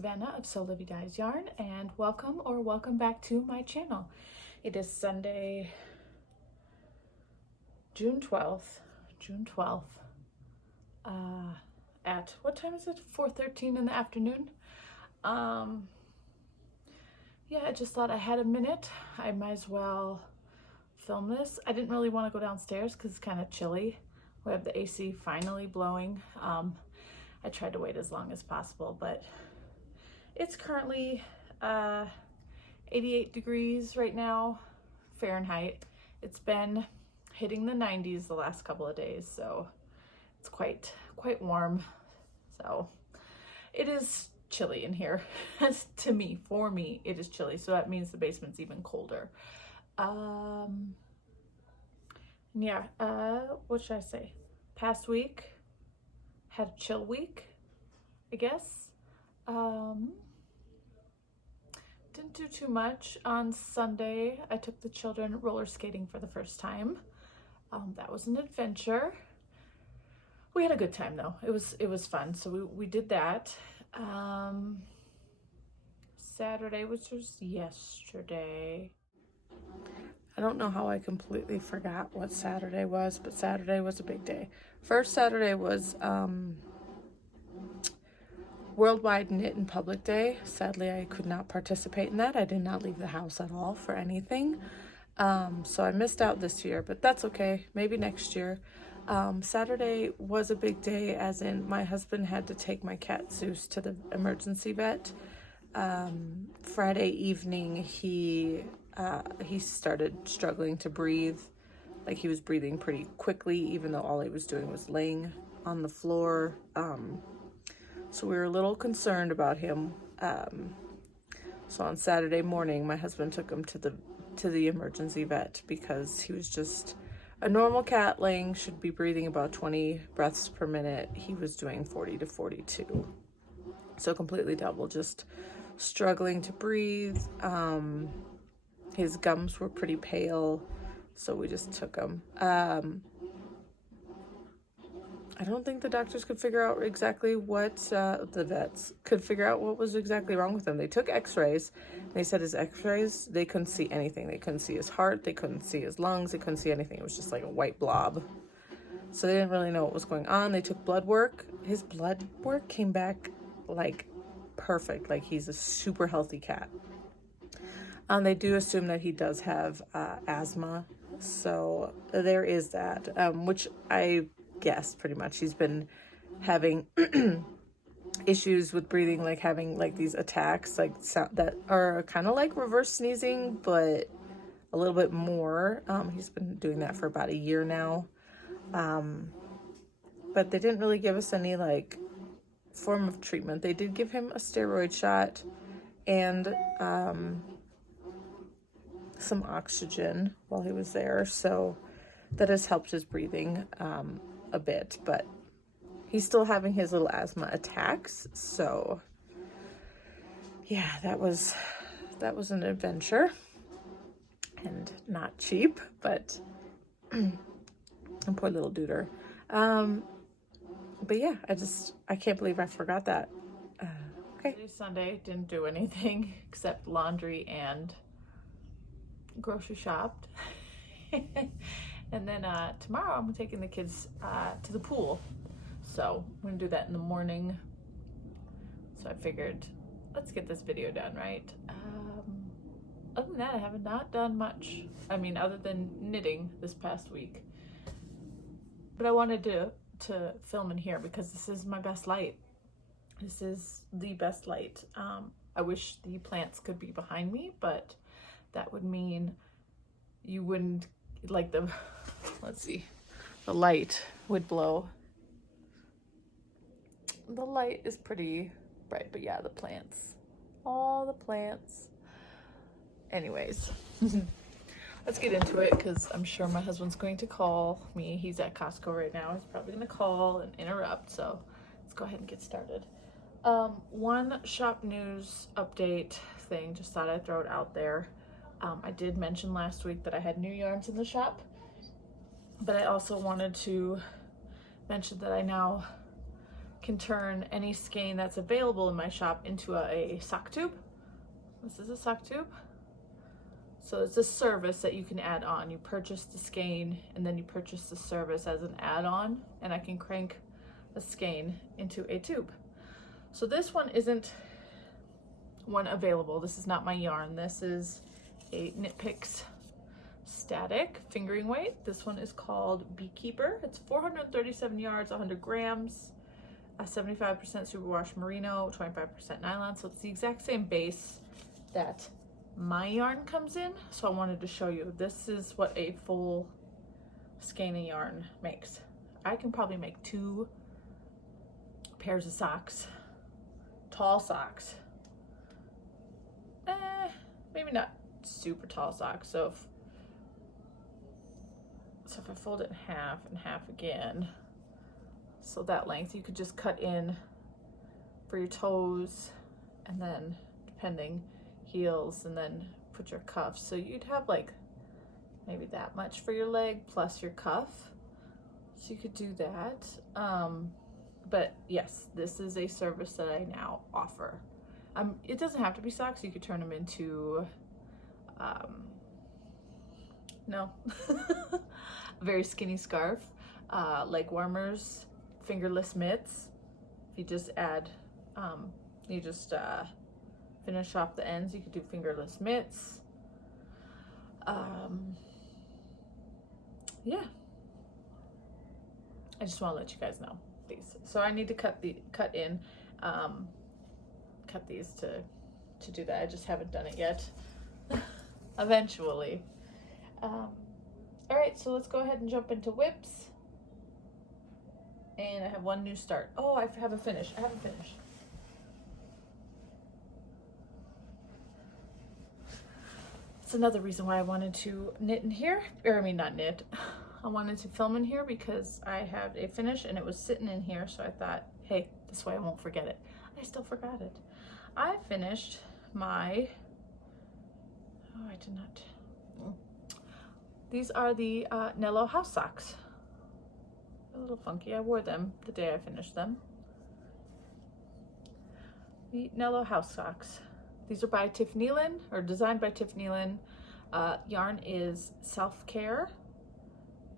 Savannah of Sewlivi Dyes Yarn, and welcome back to my channel. It is Sunday, June 12th, at, what time is it? 4:13 in the afternoon. Yeah, I just thought I had a minute. I might as well film this. I didn't really want to go downstairs because it's kind of chilly. We have the AC finally blowing. I tried to wait as long as possible, but it's currently 88 degrees right now, Fahrenheit. It's been hitting the 90s the last couple of days, so it's quite warm. So it is chilly in here. For me, it is chilly, so that means the basement's even colder. Yeah, what should I say? Past week, had a chill week, I guess. Didn't do too much. On Sunday, I took the children roller skating for the first time. That was an adventure. We had a good time though. It was fun. So we did that. Saturday, which was yesterday. I don't know how I completely forgot what Saturday was, but Saturday was a big day. First Saturday was Worldwide Knit in Public Day. Sadly, I could not participate in that. I did not leave the house at all for anything. So I missed out this year, but that's okay. Maybe next year. Saturday was a big day, as in my husband had to take my cat Zeus to the emergency vet. Friday evening, he started struggling to breathe. Like, he was breathing pretty quickly, even though all he was doing was laying on the floor. So we were a little concerned about him. So on Saturday morning, my husband took him to the emergency vet because he was just a normal cat should be breathing about 20 breaths per minute. He was doing 40 to 42. So completely double, just struggling to breathe. His gums were pretty pale, so we just took him. I don't think the doctors could figure out exactly what, the vets could figure out what was exactly wrong with him. They took x-rays. They said his x-rays, they couldn't see anything. They couldn't see his heart. They couldn't see his lungs. They couldn't see anything. It was just like a white blob. So they didn't really know what was going on. They took blood work. His blood work came back like perfect. Like, he's a super healthy cat. They do assume that he does have asthma. So there is that, which I guessed pretty much. He's been having issues with breathing, like having like these attacks, like that are kind of like reverse sneezing, but a little bit more. He's been doing that for about a year now. But they didn't really give us any like form of treatment. They did give him a steroid shot and some oxygen while he was there, so that has helped his breathing a bit, but he's still having his little asthma attacks. So yeah, that was an adventure, and not cheap, but poor little duder. But yeah, I can't believe I forgot that. Okay. Sunday, didn't do anything except laundry and grocery shopped. And then tomorrow I'm taking the kids to the pool, so I'm gonna do that in the morning. So I figured, let's get this video done, right? Other than that, I have not done much. I mean, other than knitting this past week. But I wanted to film in here because this is my best light. This is the best light. I wish the plants could be behind me, but that would mean you wouldn't, like, let's see, the light would blow. The light is pretty bright, but yeah, the plants, all the plants. Anyways, let's get into it because I'm sure my husband's going to call me. He's at Costco right now. He's probably going to call and interrupt, so let's go ahead and get started. One shop news update thing, just thought I'd throw it out there. I did mention last week that I had new yarns in the shop, but I also wanted to mention that I now can turn any skein that's available in my shop into a sock tube. This is a sock tube. So it's a service that you can add on. You purchase the skein and then you purchase the service as an add-on, and I can crank a skein into a tube. So this one isn't one available. This is not my yarn. This is a Knit Picks static fingering weight. This one is called Beekeeper. It's 437 yards, 100 grams, 75% superwash merino, 25% nylon. So it's the exact same base that my yarn comes in. So I wanted to show you, this is what a full skein of yarn makes. I can probably make 2 pairs of socks, tall socks. Maybe not super tall socks. So if I fold it in half and half again, so that length, you could just cut in for your toes, and then depending, heels, and then put your cuffs. So you'd have like maybe that much for your leg plus your cuff. So you could do that. But yes, this is a service that I now offer. It doesn't have to be socks. You could turn them into, no, a very skinny scarf, leg warmers, fingerless mitts. If you just add, finish off the ends, you could do fingerless mitts. Yeah. I just want to let you guys know these. So I need to cut these to do that. I just haven't done it yet. Eventually. All right, so let's go ahead and jump into whips. And I have one new start. Oh, I haven't finished. It's another reason why I wanted to knit in here, or I mean not knit. I wanted to film in here because I had a finish and it was sitting in here, so I thought, hey, this way I won't forget it. I still forgot it. I finished my, oh, I did not. These are the Nello house socks. A little funky. I wore them the day I finished them. The Nello house socks. These are by Tiff Nealon, or designed by Tiff Nealon. Yarn is Self-Care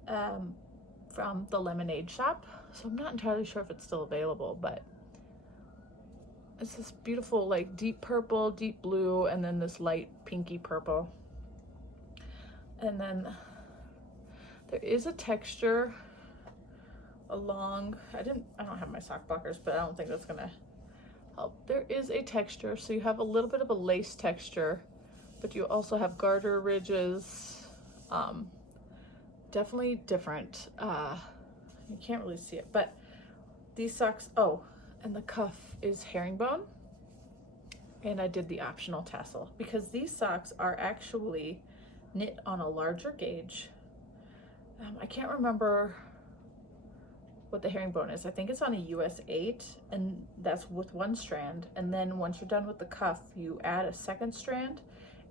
from the Lemonade Shop. So I'm not entirely sure if it's still available, but it's this beautiful like deep purple, deep blue, and then this light pinky purple. And then there is a texture along, I don't have my sock blockers, but I don't think that's gonna help. There is a texture, so you have a little bit of a lace texture, but you also have garter ridges. Definitely different. You can't really see it, but these socks, oh, and the cuff is herringbone, and I did the optional tassel because these socks are actually knit on a larger gauge. I can't remember what the herringbone is. I think it's on a US 8, and that's with one strand, and then once you're done with the cuff, you add a second strand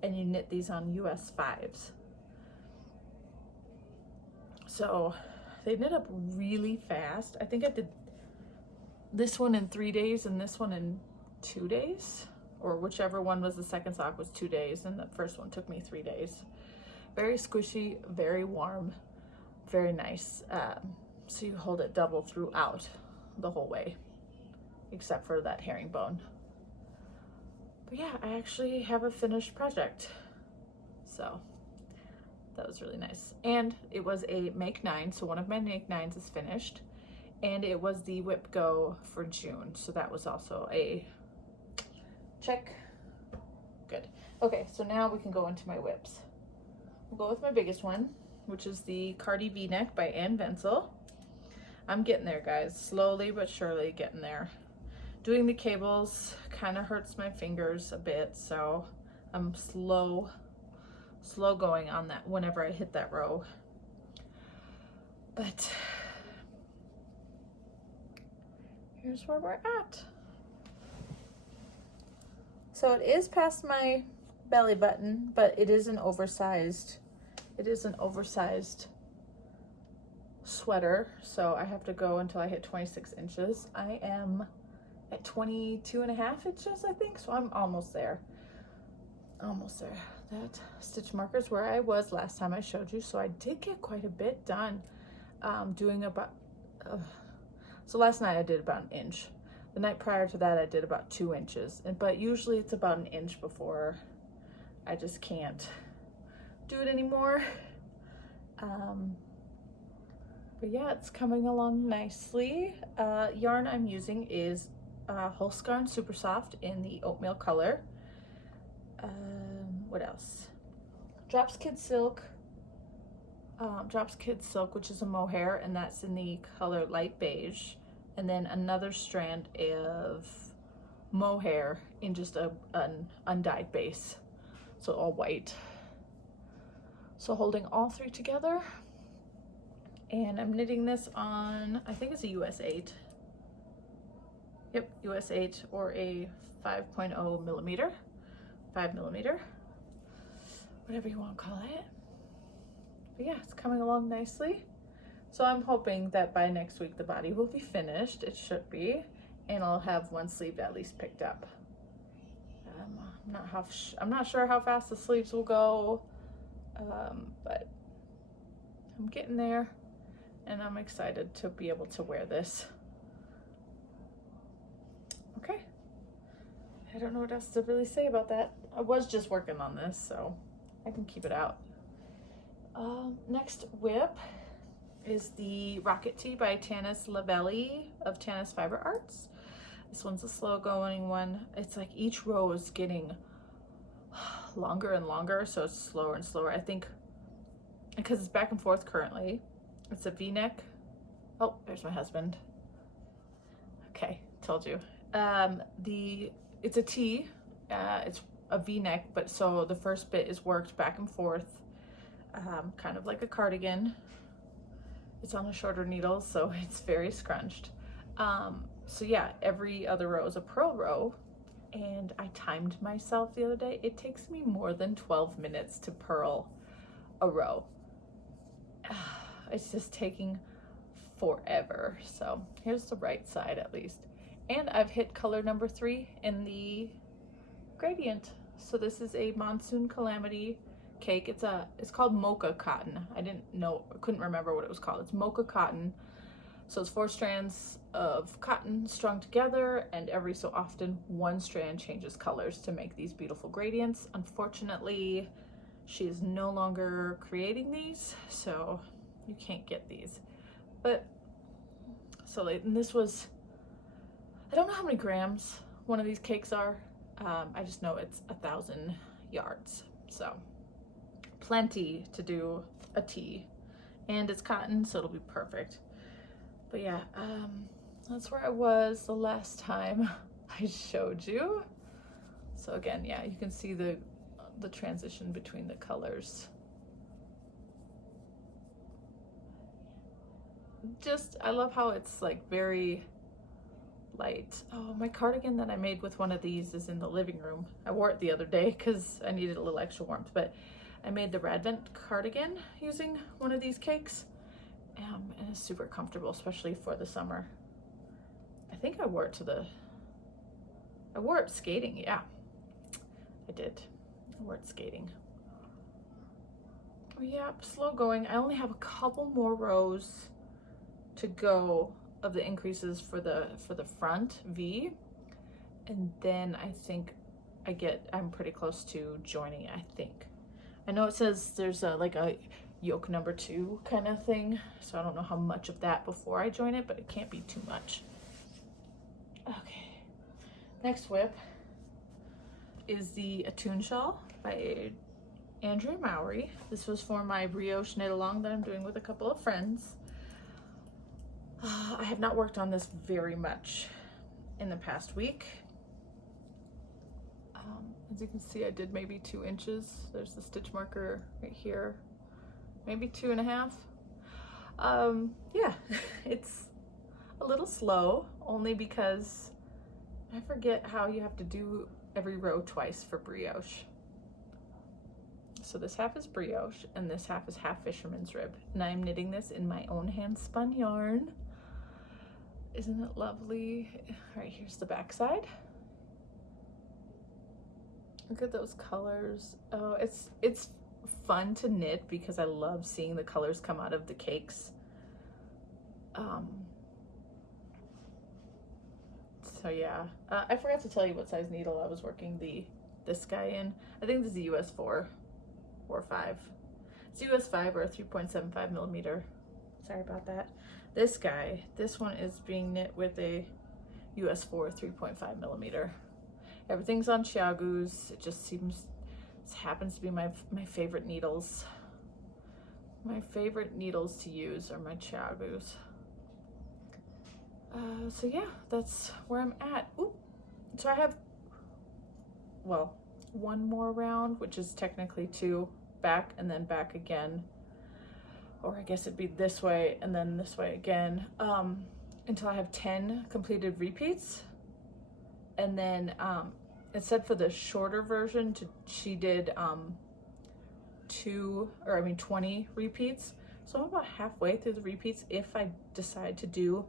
and you knit these on US 5s. So they knit up really fast. I think I did this one in 3 days and this one in 2 days, or whichever one was the second sock was 2 days, and the first one took me 3 days. Very squishy, very warm, very nice. So you hold it double throughout the whole way, except for that herringbone. But yeah, I actually have a finished project. So that was really nice. And it was a make 9, so one of my make 9s is finished. And it was the Whip Go for June, so that was also a check. Good. Okay, so now we can go into my whips. We'll go with my biggest one, which is the Cardigan V Neck by Ann Venzel. I'm getting there, guys. Slowly but surely getting there. Doing the cables kind of hurts my fingers a bit, so I'm slow going on that whenever I hit that row. But here's where we're at. So it is past my belly button, but it is an oversized sweater, so I have to go until I hit 26 inches. I am at 22.5 inches, I think, so I'm almost there. Almost there. That stitch marker is where I was last time I showed you, so I did get quite a bit done. Doing about, so last night I did about an inch. The night prior to that I did about 2 inches, but usually it's about an inch before I just can't do it anymore. But yeah, it's coming along nicely. Yarn I'm using is Holskarn Super Soft in the oatmeal color. What else? Drops Kid Silk, which is a mohair, and that's in the color light beige. And then another strand of mohair in just an undyed base, so all white. So holding all three together, and I'm knitting this on, I think it's a US 8. Yep, US 8 or a 5.0 millimeter, 5 millimeter, whatever you want to call it. But yeah, it's coming along nicely. So I'm hoping that by next week the body will be finished. It should be, and I'll have one sleeve at least picked up. I'm not sure how fast the sleeves will go, but I'm getting there, and I'm excited to be able to wear this. Okay, I don't know what else to really say about that. I was just working on this, so I can keep it out. Next whip is the Rocket Tee by Tanis Lavelli of Tanis Fiber Arts. This one's a slow going one. It's like each row is getting longer and longer, so it's slower and slower. I think because it's back and forth currently. It's a V-neck. Oh, there's my husband. Okay, told you. It's a tee. It's a V-neck, but so the first bit is worked back and forth, kind of like a cardigan. It's on a shorter needle, so it's very scrunched. So yeah, every other row is a purl row, and I timed myself the other day. It takes me more than 12 minutes to purl a row. It's just taking forever. So here's the right side at least. And I've hit color number 3 in the gradient. So this is a Monsoon Calamity cake. It's called Mocha Cotton. I couldn't remember what it was called. It's Mocha Cotton. So it's 4 strands of cotton strung together, and every so often one strand changes colors to make these beautiful gradients. Unfortunately, she is no longer creating these, so you can't get these. But so and this was, I don't know how many grams one of these cakes are. I just know it's 1,000 yards, so plenty to do a tea, and it's cotton, so it'll be perfect. But yeah, that's where I was the last time I showed you. So again, yeah, you can see the transition between the colors. I love how it's like very light. Oh, my cardigan that I made with one of these is in the living room. I wore it the other day because I needed a little extra warmth, but I made the Radvent cardigan using one of these cakes. And it's super comfortable, especially for the summer. I think I wore it skating. Yeah, I did. I wore it skating. Oh, yeah, slow going. I only have a couple more rows to go of the increases for the front V, and then I think I'm pretty close to joining. I think. I know it says there's like a yoke number 2 kind of thing, so I don't know how much of that before I join it, but it can't be too much. Okay, next whip is the Attune Shawl by Andrea Mowry. This was for my brioche knit along that I'm doing with a couple of friends. I have not worked on this very much in the past week. As you can see, I did maybe 2 inches. There's the stitch marker right here. Maybe 2.5. Yeah, it's a little slow, only because I forget how you have to do every row twice for brioche. So this half is brioche and this half is half fisherman's rib. And I'm knitting this in my own hand spun yarn. Isn't it lovely? All right, here's the back side. Look at those colors. Oh, it's fun to knit because I love seeing the colors come out of the cakes. So yeah, I forgot to tell you what size needle I was working this guy in. I think this is a US 4 or 5. It's US 5 or a 3.75 millimeter. Sorry about that. This guy, this one is being knit with a US 4 3.5 millimeter. Everything's on Cuckoos. It just happens to be my favorite needles. My favorite needles to use are my Cuckoos. So yeah, that's where I'm at. Ooh. So I have, well, one more round, which is technically 2, back and then back again. Or I guess it'd be this way and then this way again, until I have 10 completed repeats. And then it said for the shorter version, she did 20 repeats. So I'm about halfway through the repeats if I decide to do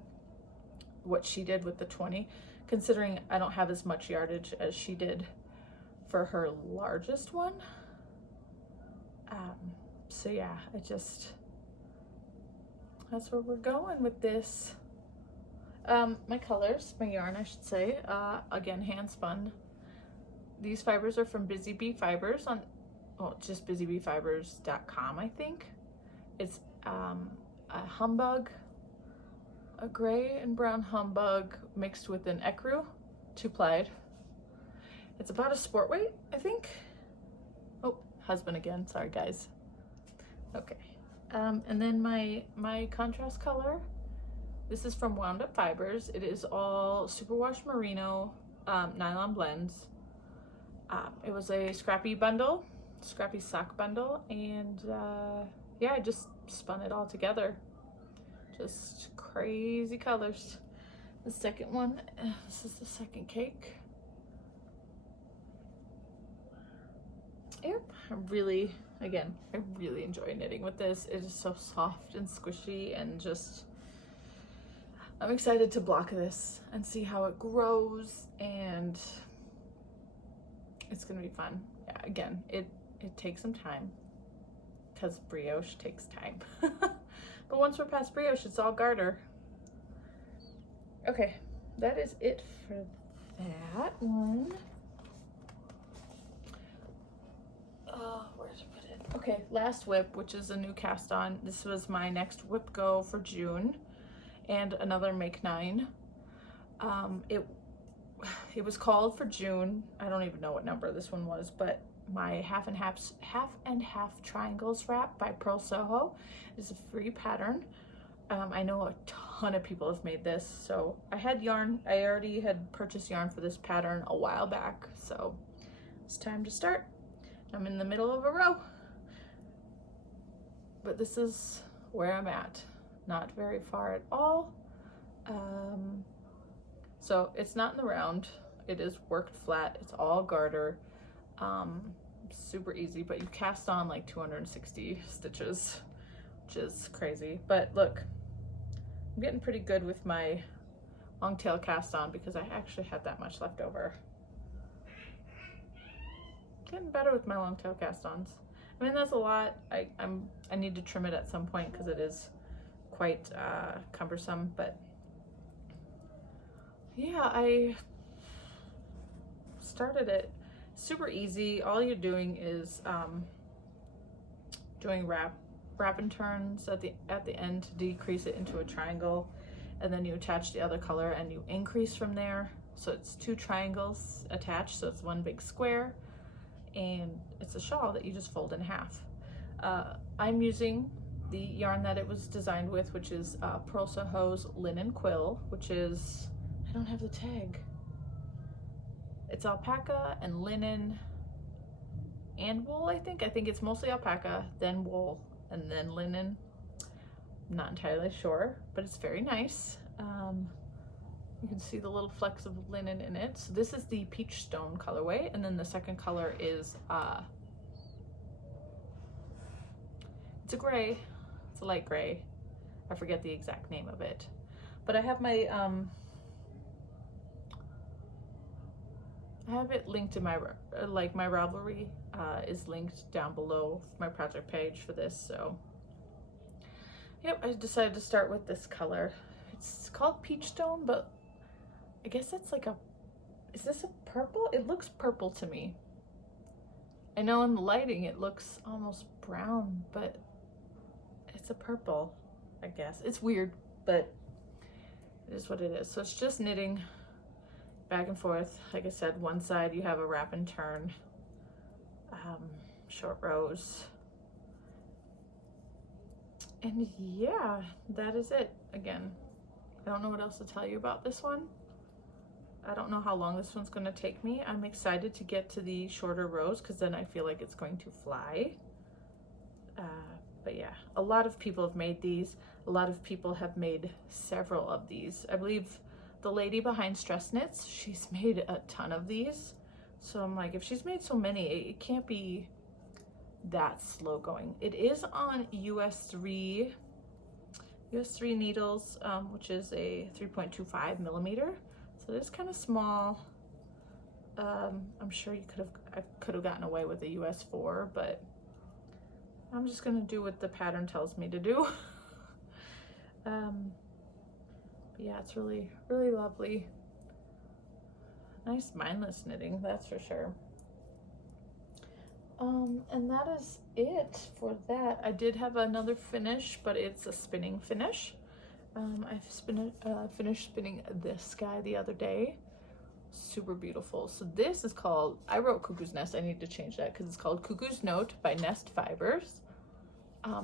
what she did with the 20, considering I don't have as much yardage as she did for her largest one. So yeah, that's where we're going with this. My colors, my yarn I should say, again hand spun. These fibers are from BeesyBee Fibers on, well, just BeesyBeeFibers.com, I think. It's a humbug, a gray and brown humbug mixed with an ecru, 2-plied. It's about a sport weight, I think. Oh, husband again, sorry guys. Okay, and then my contrast color, this is from Wound Up Fibers. It is all superwash merino nylon blends. It was a scrappy sock bundle, and yeah, I just spun it all together. Just crazy colors. The second one, this is the second cake. Yep, I really enjoy knitting with this. It is so soft and squishy, and just, I'm excited to block this and see how it grows, and it's gonna be fun. Yeah, again, it takes some time because brioche takes time. But once we're past brioche, it's all garter. Okay, that is it for that one. Where did I put it? Okay, last whip, which is a new cast on. This was my next whip go for June, and another make 9. It was called for June. I don't even know what number this one was, but my half and half triangles wrap by Pearl Soho is a free pattern. I know a ton of people have made this, so I had yarn. I already had purchased yarn for this pattern a while back, so it's time to start. I'm in the middle of a row, but this is where I'm at. Not very far at all. So it's not in the round. It is worked flat. It's all garter. Super easy, but you cast on like 260 stitches, which is crazy. But look, I'm getting pretty good with my long tail cast on because I actually had that much left over. Getting better with my long tail cast ons. I mean, that's a lot. I need to trim it at some point because it is quite cumbersome, but yeah, I started it super easy. All you're doing is doing wrap and turns at the end to decrease it into a triangle, and then you attach the other color and you increase from there. So it's 2 triangles attached, so it's one big square, and it's a shawl that you just fold in half. I'm using the yarn that it was designed with, which is Pearl Soho's Linen Quill, which is, I don't have the tag. It's alpaca and linen and wool, I think. I think it's mostly alpaca, then wool, and then linen. I'm not entirely sure, but it's very nice. You can see the little flecks of linen in it. So this is the Peach Stone colorway, and then the second color is It's a gray. It's a light gray. I forget the exact name of it. But I have my, I have it linked in my, like my Ravelry is linked down below my project page for this. So, yep, I decided to start with this color. It's called Peach Stone, but I guess that's like a, is this a purple? It looks purple to me. I know in the lighting it looks almost brown, but it's a purple, I guess. It's weird, but it is what it is. So it's just knitting back and forth. Like I said, one side you have a wrap and turn, short rows. And yeah, that is it. Again, I don't know what else to tell you about this one. I don't know how long this one's going to take me. I'm excited to get to the shorter rows because then I feel like it's going to fly. But yeah, a lot of people have made these. A lot of people have made several of these. I believe the lady behind Stress Knits, she's made a ton of these. So I'm like, if she's made so many, it can't be that slow going. It is on US 3 needles, which is a 3.25 millimeter. So it is kind of small. I'm sure I could have gotten away with a US 4, but I'm just gonna do what the pattern tells me to do. But yeah, it's really, really lovely. Nice mindless knitting, that's for sure. And that is it for that. I did have another finish, but it's a spinning finish. I've finished spinning this guy the other day. Super beautiful. So this is called, I wrote Cuckoos Nest. I need to change that because it's called Cuckoos Note by Nest Fibers.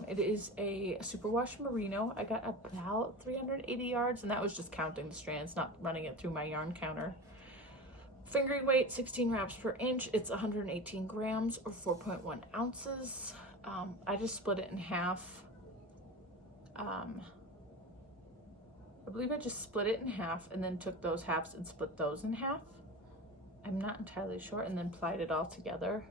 It is a superwash merino. I got about 380 yards, and that was just counting the strands, not running it through my yarn counter. Fingering weight, 16 wraps per inch. It's 118 grams or 4.1 ounces. I just split it in half. I believe I just split it in half and then took those halves and split those in half. I'm not entirely sure, and then plied it all together.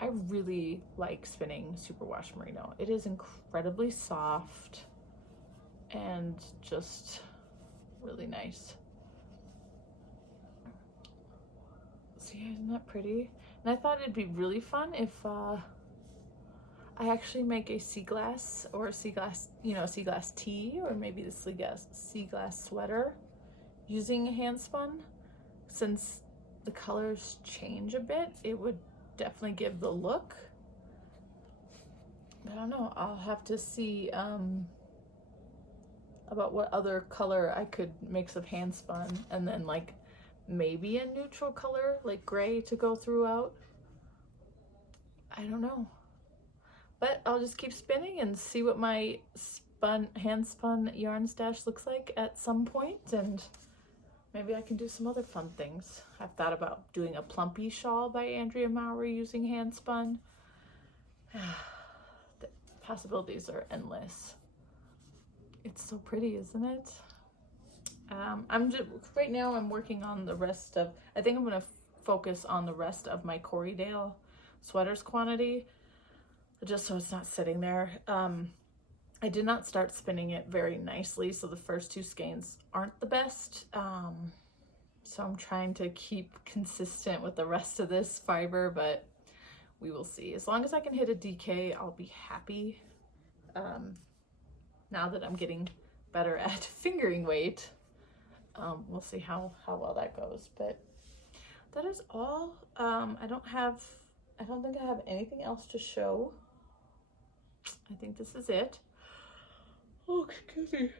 I really like spinning superwash merino. It is incredibly soft and just really nice. So yeah, isn't that pretty? And I thought it'd be really fun if I actually make a sea glass or a sea glass, you know, sea glass tee, or maybe the sea glass sweater using a hand spun. Since the colors change a bit, it would definitely give the look. But I don't know, I'll have to see about what other color I could mix of hand spun, and then like maybe a neutral color like gray to go throughout. I don't know. But I'll just keep spinning and see what my hand spun yarn stash looks like at some point, and maybe I can do some other fun things. I've thought about doing a plumpy shawl by Andrea Mowry using hand spun. The possibilities are endless. It's so pretty, isn't it? Right now I'm working on the rest of, I think I'm gonna focus on the rest of my Corriedale sweaters quantity, just so it's not sitting there. I did not start spinning it very nicely, so the first two skeins aren't the best. So I'm trying to keep consistent with the rest of this fiber, but we will see. As long as I can hit a DK, I'll be happy. Now that I'm getting better at fingering weight, we'll see how well that goes. But that is all. I don't think I have anything else to show. I think this is it. Oh, excuse me.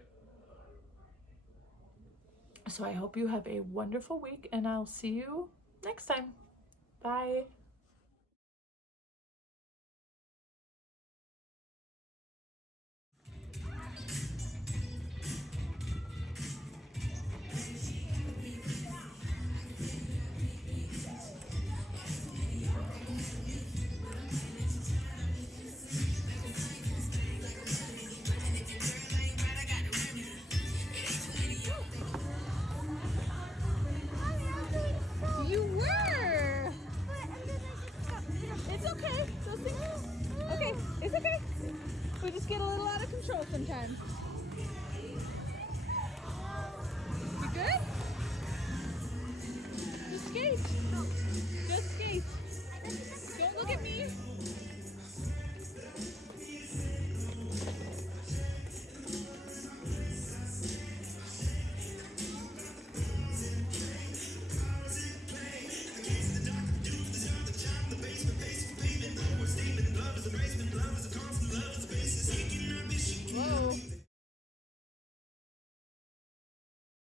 So I hope you have a wonderful week, and I'll see you next time. Bye. You were! get a little out of control sometimes. You good? You skate.